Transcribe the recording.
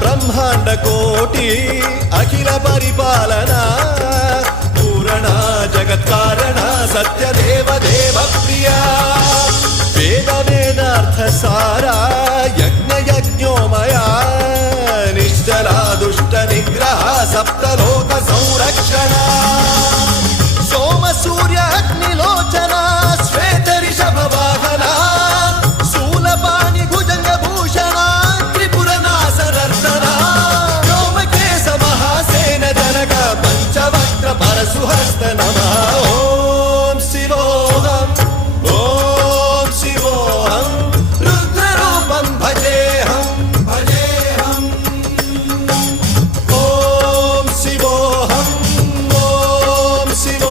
బ్రహ్మాండ కోటి అఖిల పరిపాలన పూరణ జగత్కారణ సత్యదేవ దేవ ప్రియ వేద వేదార్థ సారా యజ్ఞ యజ్ఞోమయా నిశ్చలా దుష్ట నిగ్రహ సప్తలోక సంరక్షణ